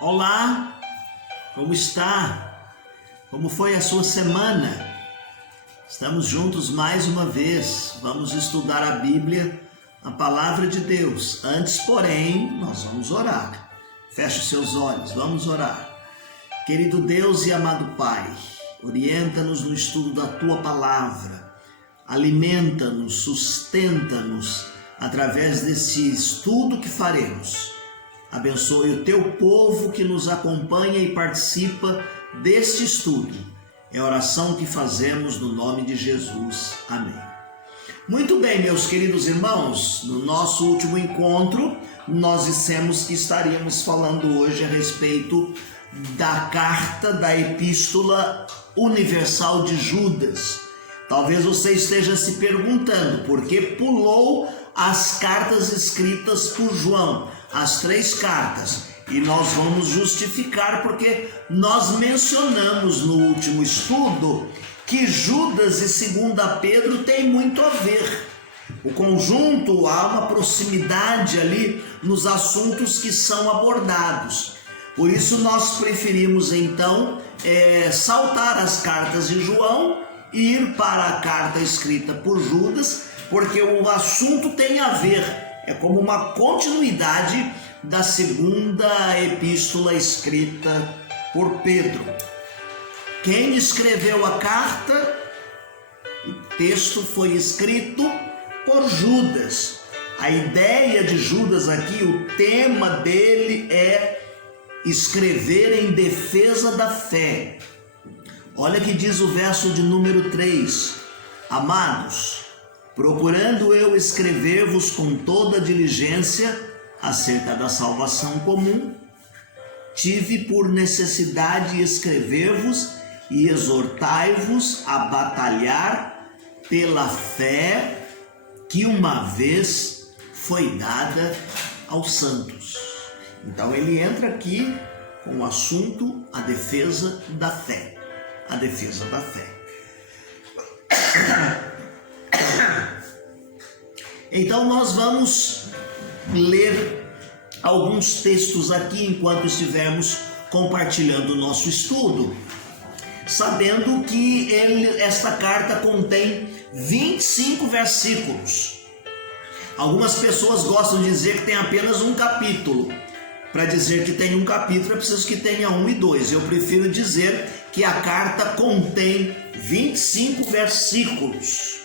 Olá, como está? Como foi a sua semana? Estamos juntos mais uma vez, vamos estudar a Bíblia, a Palavra de Deus. Antes, porém, nós vamos orar. Feche os seus olhos, vamos orar. Querido Deus e amado Pai, orienta-nos no estudo da Tua Palavra, alimenta-nos, sustenta-nos através desse estudo que faremos. Abençoe o Teu povo que nos acompanha e participa deste estudo. É a oração que fazemos no nome de Jesus. Amém. Muito bem, meus queridos irmãos, no nosso último encontro, nós dissemos que estaríamos falando hoje a respeito da carta da Epístola Universal de Judas. Talvez você esteja se perguntando por que pulou as cartas escritas por João, as 3 cartas. E nós vamos justificar porque nós mencionamos no último estudo que Judas e 2 Pedro têm muito a ver. O conjunto, há uma proximidade ali nos assuntos que são abordados. Por isso nós preferimos então saltar as cartas de João e ir para a carta escrita por Judas, porque o assunto tem a ver, é como uma continuidade da 2ª epístola escrita por Pedro. Quem escreveu a carta? O texto foi escrito por Judas. A ideia de Judas aqui, o tema dele é escrever em defesa da fé. Olha que diz o verso de número 3. Amados, procurando eu escrever-vos com toda diligência acerca da salvação comum, tive por necessidade escrever-vos e exortai-vos a batalhar pela fé que uma vez foi dada aos santos. Então ele entra aqui com o assunto a defesa da fé. A defesa da fé. Então nós vamos ler alguns textos aqui enquanto estivermos compartilhando o nosso estudo, sabendo que esta carta contém 25 versículos. Algumas pessoas gostam de dizer que tem apenas um capítulo. Para dizer que tem um capítulo é preciso que tenha 1 e 2. Eu prefiro dizer que a carta contém 25 versículos.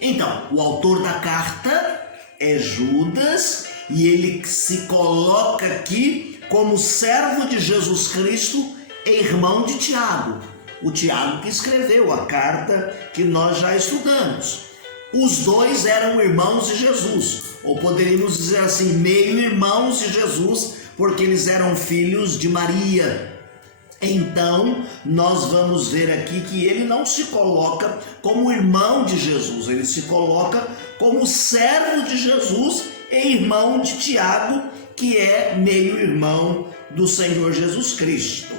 Então, o autor da carta é Judas e ele se coloca aqui como servo de Jesus Cristo e irmão de Tiago. O Tiago que escreveu a carta que nós já estudamos. Os dois eram irmãos de Jesus, ou poderíamos dizer assim, meio-irmãos de Jesus, porque eles eram filhos de Maria. Então, nós vamos ver aqui que ele não se coloca como irmão de Jesus, ele se coloca como servo de Jesus e irmão de Tiago, que é meio-irmão do Senhor Jesus Cristo.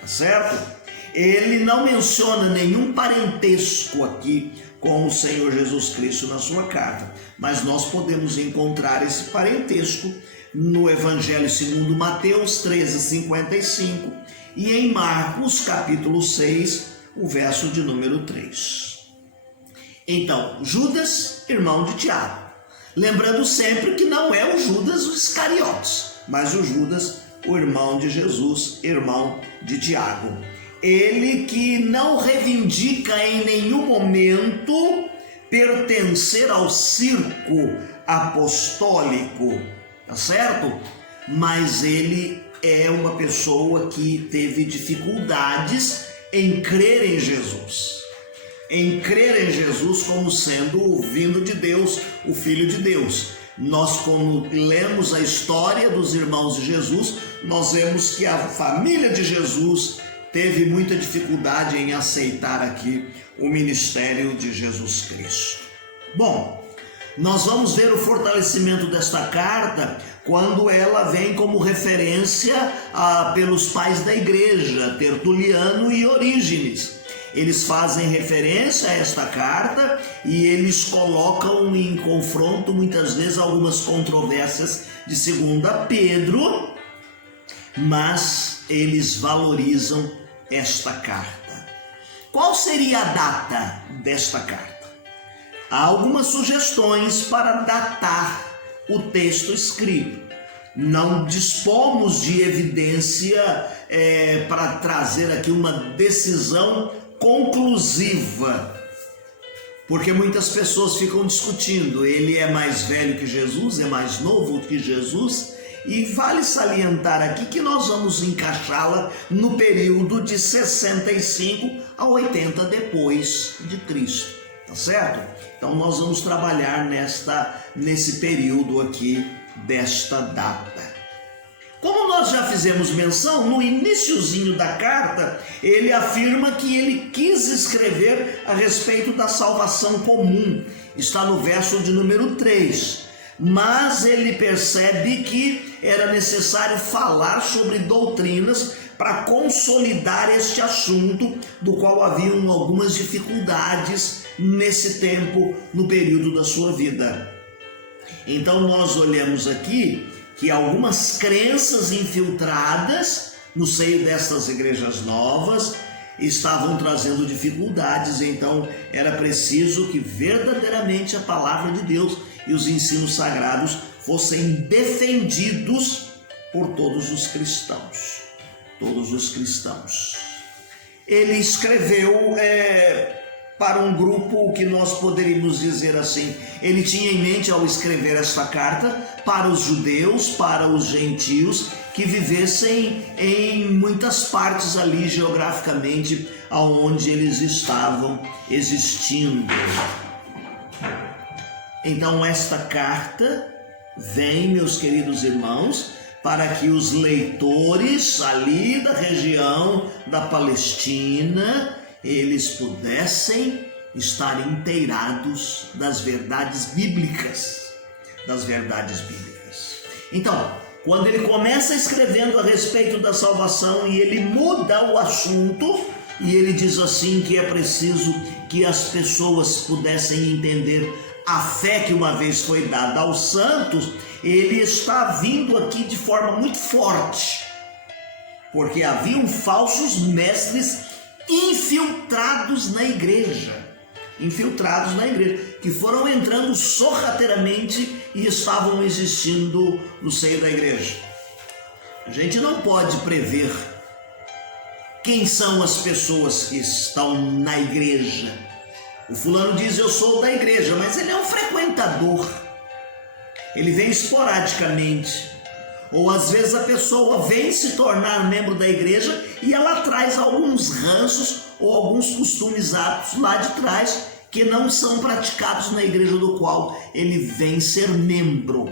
Tá certo? Ele não menciona nenhum parentesco aqui com o Senhor Jesus Cristo na sua carta, mas nós podemos encontrar esse parentesco no Evangelho segundo Mateus 13:55 e em Marcos capítulo 6, o verso de número 3. Então, Judas, irmão de Tiago. Lembrando sempre que não é o Judas os Iscariotes, mas o Judas, o irmão de Jesus, irmão de Tiago. Ele que não reivindica em nenhum momento pertencer ao circo apostólico, tá certo? Mas ele é uma pessoa que teve dificuldades em crer em Jesus. Em crer em Jesus como sendo o vindo de Deus, o Filho de Deus. Nós, quando lemos a história dos irmãos de Jesus, nós vemos que a família de Jesus teve muita dificuldade em aceitar aqui o ministério de Jesus Cristo. Bom, nós vamos ver o fortalecimento desta carta quando ela vem como referência pelos pais da igreja, Tertuliano e Orígenes. Eles fazem referência a esta carta e eles colocam em confronto muitas vezes algumas controvérsias de 2 Pedro, mas eles valorizam esta carta. Qual seria a data desta carta? Há algumas sugestões para datar o texto escrito. Não dispomos de evidência para trazer aqui uma decisão conclusiva, porque muitas pessoas ficam discutindo, ele é mais velho que Jesus, é mais novo que Jesus, e vale salientar aqui que nós vamos encaixá-la no período de 65 a 80 depois de Cristo, tá certo? Então nós vamos trabalhar nesse período aqui desta data. Como nós já fizemos menção, no iniciozinho da carta, ele afirma que ele quis escrever a respeito da salvação comum. Está no verso de número 3. Mas ele percebe que era necessário falar sobre doutrinas para consolidar este assunto, do qual haviam algumas dificuldades nesse tempo, no período da sua vida. Então nós olhamos aqui que algumas crenças infiltradas no seio destas igrejas novas estavam trazendo dificuldades, então era preciso que verdadeiramente a palavra de Deus e os ensinos sagrados fossem defendidos por todos os cristãos. Todos os cristãos. Ele escreveu para um grupo que nós poderíamos dizer assim, ele tinha em mente ao escrever esta carta para os judeus, para os gentios que vivessem em muitas partes ali geograficamente aonde eles estavam existindo. Então esta carta vem, meus queridos irmãos, para que os leitores ali da região da Palestina eles pudessem estar inteirados das verdades bíblicas. Então, quando ele começa escrevendo a respeito da salvação e ele muda o assunto, e ele diz assim que é preciso que as pessoas pudessem entender a fé que uma vez foi dada aos santos, ele está vindo aqui de forma muito forte, porque haviam falsos mestres infiltrados na igreja, que foram entrando sorrateiramente e estavam existindo no seio da igreja. A gente não pode prever quem são as pessoas que estão na igreja. O fulano diz, eu sou da igreja, mas ele é um frequentador. Ele vem esporadicamente. Ou às vezes a pessoa vem se tornar membro da igreja e ela traz alguns ranços ou alguns costumes, hábitos lá de trás que não são praticados na igreja do qual ele vem ser membro.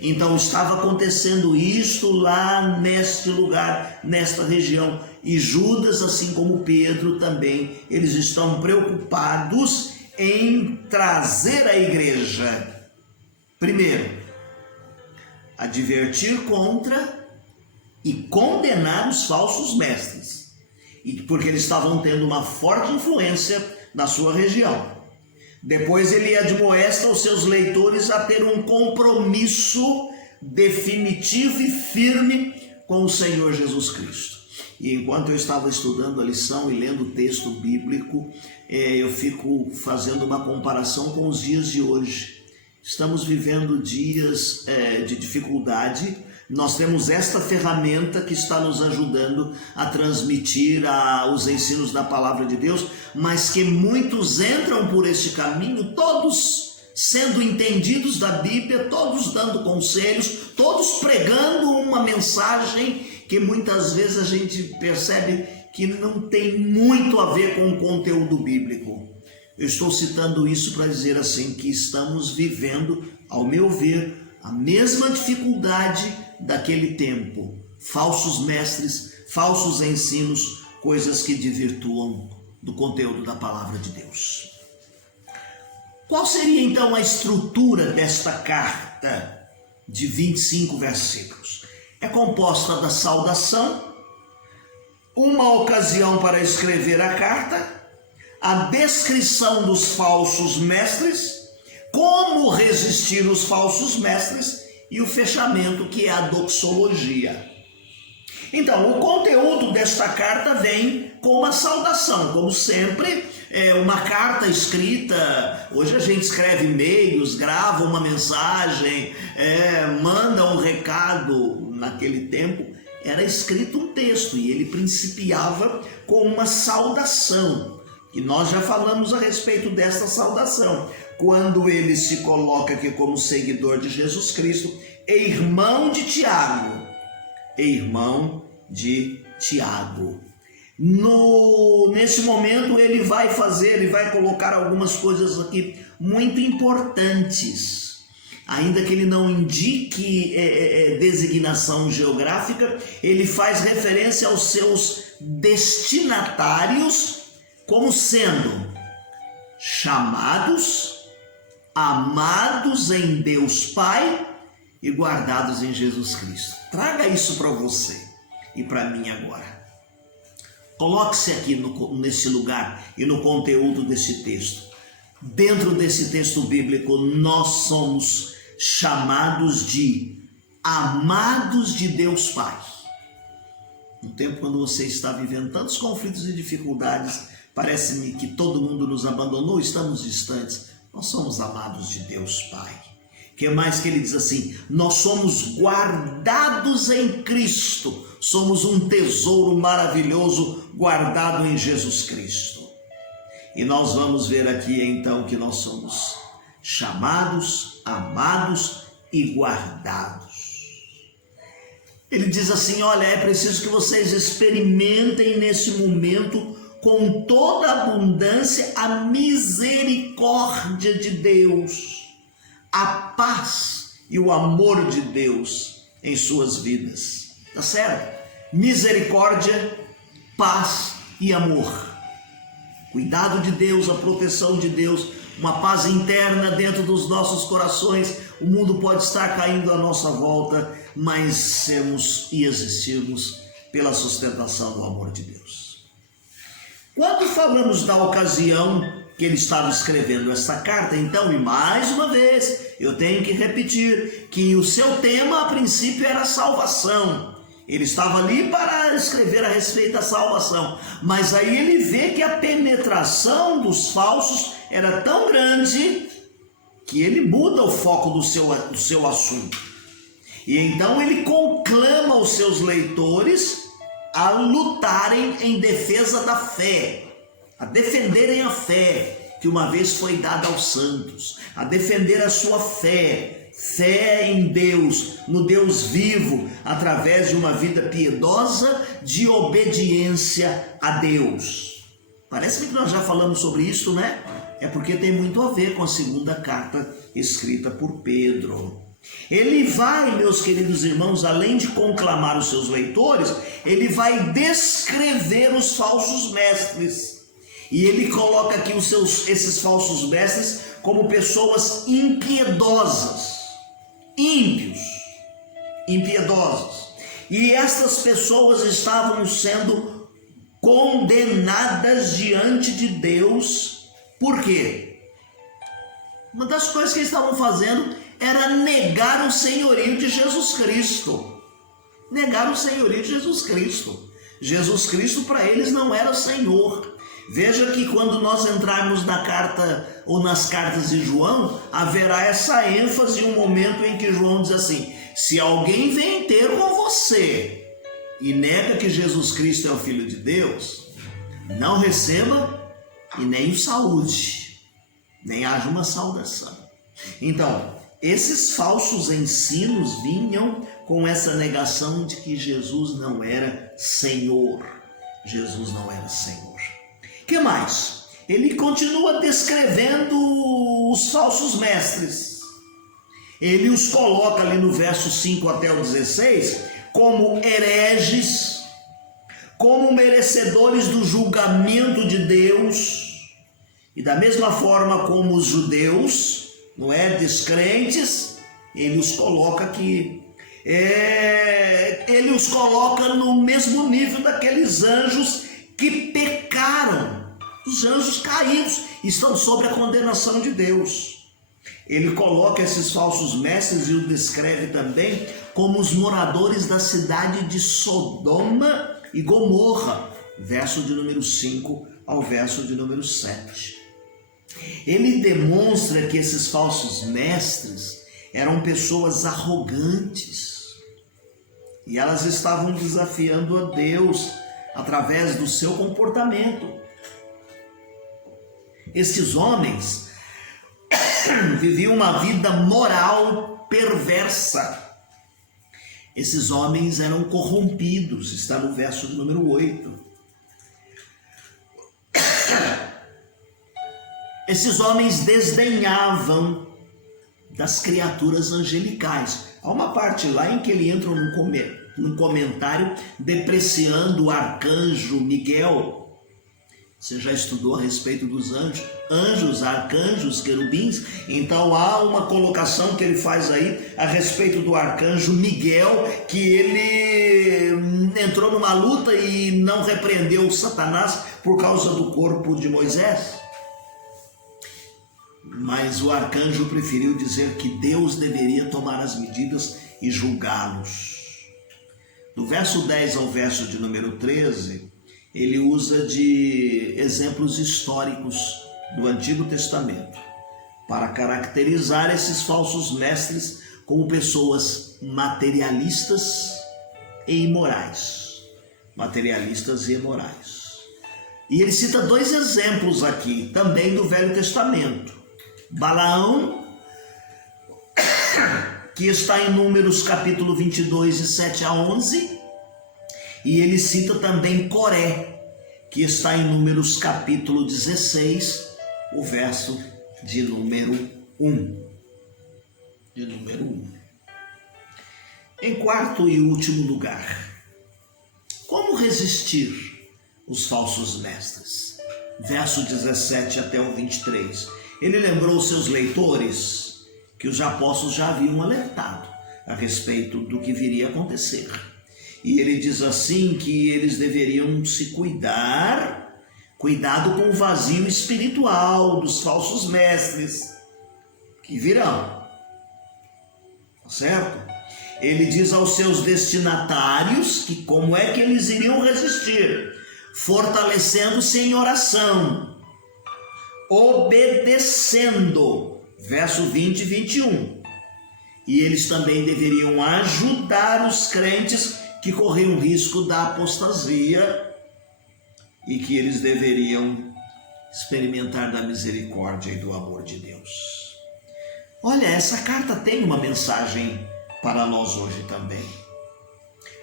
Então estava acontecendo isto lá neste lugar, nesta região. E Judas, assim como Pedro também, eles estão preocupados em trazer a igreja, primeiro, advertir contra e condenar os falsos mestres, porque eles estavam tendo uma forte influência na sua região. Depois ele admoesta os seus leitores a ter um compromisso definitivo e firme com o Senhor Jesus Cristo. E enquanto eu estava estudando a lição e lendo o texto bíblico, eu fico fazendo uma comparação com os dias de hoje. Estamos vivendo dias de dificuldade. Nós temos esta ferramenta que está nos ajudando a transmitir os ensinos da palavra de Deus, mas que muitos entram por este caminho, todos sendo entendidos da Bíblia, todos dando conselhos, todos pregando uma mensagem que muitas vezes a gente percebe que não tem muito a ver com o conteúdo bíblico. Eu estou citando isso para dizer assim, que estamos vivendo, ao meu ver, a mesma dificuldade daquele tempo. Falsos mestres, falsos ensinos, coisas que desvirtuam do conteúdo da palavra de Deus. Qual seria então a estrutura desta carta de 25 versículos? É composta da saudação, uma ocasião para escrever a carta, a descrição dos falsos mestres, como resistir os falsos mestres e o fechamento, que é a doxologia. Então, o conteúdo desta carta vem com uma saudação, como sempre, uma carta escrita. Hoje a gente escreve e-mails, grava uma mensagem, manda um recado. Naquele tempo era escrito um texto e ele principiava com uma saudação. E nós já falamos a respeito desta saudação, quando ele se coloca aqui como seguidor de Jesus Cristo, irmão de Tiago. Irmão de Tiago. Nesse momento ele vai colocar algumas coisas aqui muito importantes. Ainda que ele não indique designação geográfica, ele faz referência aos seus destinatários como sendo chamados, amados em Deus Pai e guardados em Jesus Cristo. Traga isso para você e para mim agora. Coloque-se aqui nesse lugar e no conteúdo desse texto. Dentro desse texto bíblico, nós somos chamados de amados de Deus Pai. No tempo quando você está vivendo tantos conflitos e dificuldades, parece-me que todo mundo nos abandonou, estamos distantes. Nós somos amados de Deus Pai. Que mais que ele diz assim? Nós somos guardados em Cristo. Somos um tesouro maravilhoso guardado em Jesus Cristo. E nós vamos ver aqui então que nós somos chamados, amados e guardados. Ele diz assim: olha, é preciso que vocês experimentem nesse momento com toda a abundância a misericórdia de Deus, a paz e o amor de Deus em suas vidas. Tá certo? Misericórdia, paz e amor. Cuidado de Deus, a proteção de Deus, uma paz interna dentro dos nossos corações. O mundo pode estar caindo à nossa volta, mas sermos e existirmos pela sustentação do amor de Deus. Quando falamos da ocasião que ele estava escrevendo essa carta, então, e mais uma vez, eu tenho que repetir que o seu tema a princípio era salvação. Ele estava ali para escrever a respeito da salvação, mas aí ele vê que a penetração dos falsos era tão grande que ele muda o foco do seu assunto. E então ele conclama os seus leitores a lutarem em defesa da fé, a defenderem a fé que uma vez foi dada aos santos, a defender a sua fé em Deus, no Deus vivo, através de uma vida piedosa de obediência a Deus. Parece que nós já falamos sobre isso, né? É porque tem muito a ver com a segunda carta escrita por Pedro. Ele vai, meus queridos irmãos, além de conclamar os seus leitores, ele vai descrever os falsos mestres. E ele coloca aqui esses falsos mestres como pessoas impiedosas, ímpios, impiedosos. E estas pessoas estavam sendo condenadas diante de Deus. Por quê? Uma das coisas que eles estavam fazendo era negar o senhorio de Jesus Cristo. Negar o senhorio de Jesus Cristo. Jesus Cristo para eles não era Senhor. Veja que quando nós entrarmos na carta ou nas cartas de João, haverá essa ênfase em um momento em que João diz assim: se alguém vem ter com você e nega que Jesus Cristo é o Filho de Deus, não receba e nem o saúde, nem haja uma saudação. Então, esses falsos ensinos vinham com essa negação de que Jesus não era Senhor. Jesus não era Senhor. O que mais? Ele continua descrevendo os falsos mestres. Ele os coloca ali no verso 5 até o 16 como hereges, como merecedores do julgamento de Deus. E da mesma forma como os judeus, não é, descrentes, ele os coloca aqui. Ele os coloca no mesmo nível daqueles anjos que pecaram. Os anjos caídos estão sob a condenação de Deus. Ele coloca esses falsos mestres e os descreve também como os moradores da cidade de Sodoma e Gomorra, verso de número 5 ao verso de número 7. Ele demonstra que esses falsos mestres eram pessoas arrogantes e elas estavam desafiando a Deus através do seu comportamento. Esses homens viviam uma vida moral perversa. Esses homens eram corrompidos, está no verso de número 8. Esses homens desdenhavam das criaturas angelicais. Há uma parte lá em que ele entra num comentário depreciando o arcanjo Miguel. Você já estudou a respeito dos anjos? Anjos, arcanjos, querubins. Então há uma colocação que ele faz aí a respeito do arcanjo Miguel, que ele entrou numa luta e não repreendeu Satanás por causa do corpo de Moisés. Mas o arcanjo preferiu dizer que Deus deveria tomar as medidas e julgá-los. Do verso 10 ao verso de número 13, ele usa de exemplos históricos do Antigo Testamento para caracterizar esses falsos mestres como pessoas materialistas e imorais. Materialistas e imorais. E ele cita dois exemplos aqui, também do Velho Testamento. Balaão, que está em Números capítulo 22, de 7 a 11, e ele cita também Coré, que está em Números capítulo 16, o verso de número 1. Em quarto e último lugar, como resistir os falsos mestres? Verso 17 até o 23. Ele lembrou aos seus leitores que os apóstolos já haviam alertado a respeito do que viria a acontecer. E ele diz assim que eles deveriam se cuidado com o vazio espiritual dos falsos mestres que virão. Certo? Ele diz aos seus destinatários que como é que eles iriam resistir, fortalecendo-se em oração, obedecendo, verso 20 e 21. E eles também deveriam ajudar os crentes que corriam risco da apostasia e que eles deveriam experimentar da misericórdia e do amor de Deus. Olha, essa carta tem uma mensagem para nós hoje também.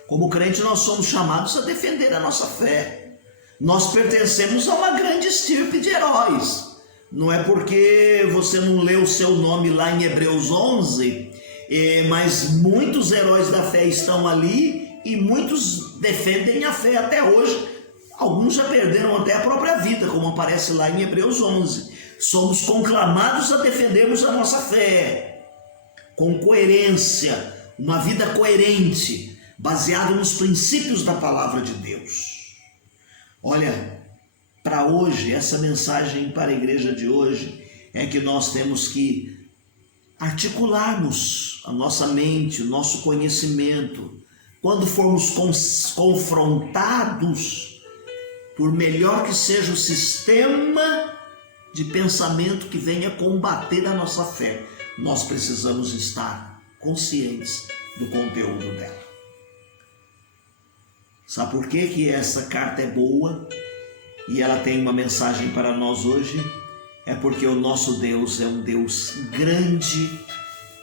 Como crente, nós somos chamados a defender a nossa fé. Nós pertencemos a uma grande estirpe de heróis. Não é porque você não leu o seu nome lá em Hebreus 11, mas muitos heróis da fé estão ali e muitos defendem a fé até hoje. Alguns já perderam até a própria vida, como aparece lá em Hebreus 11. Somos conclamados a defendermos a nossa fé com coerência, uma vida coerente, baseada nos princípios da palavra de Deus. Olha, para hoje, essa mensagem para a igreja de hoje é que nós temos que articularmos a nossa mente, o nosso conhecimento. Quando formos confrontados, por melhor que seja o sistema de pensamento que venha combater a nossa fé, nós precisamos estar conscientes do conteúdo dela. Sabe por que essa carta é boa e ela tem uma mensagem para nós hoje? É porque o nosso Deus é um Deus grande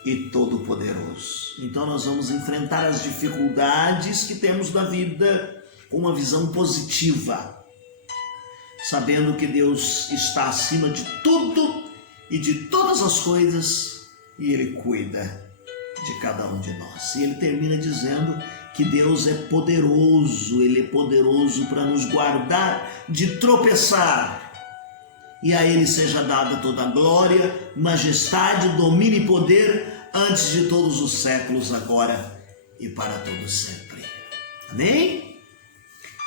e todo-poderoso. Então nós vamos enfrentar as dificuldades que temos na vida com uma visão positiva, sabendo que Deus está acima de tudo e de todas as coisas e Ele cuida de cada um de nós. E Ele termina dizendo que Deus é poderoso, Ele é poderoso para nos guardar de tropeçar. E a Ele seja dada toda a glória, majestade, domínio e poder antes de todos os séculos, agora e para todos sempre. Amém?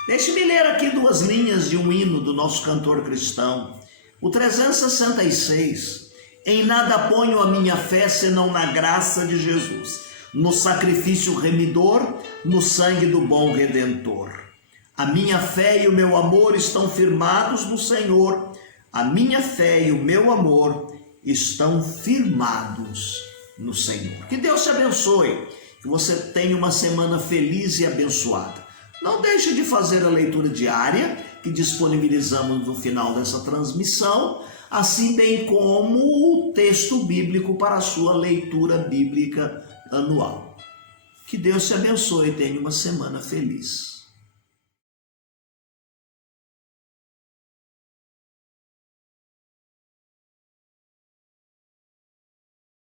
Deixe-me ler aqui 2 linhas de um hino do nosso cantor cristão, o 366. Em nada ponho a minha fé senão na graça de Jesus. no sacrifício remidor, no sangue do bom Redentor. A minha fé e o meu amor estão firmados no Senhor. A minha fé e o meu amor estão firmados no Senhor. Que Deus te abençoe, que você tenha uma semana feliz e abençoada. Não deixe de fazer a leitura diária que disponibilizamos no final dessa transmissão, assim bem como o texto bíblico para a sua leitura bíblica anual. Que Deus te abençoe e tenha uma semana feliz.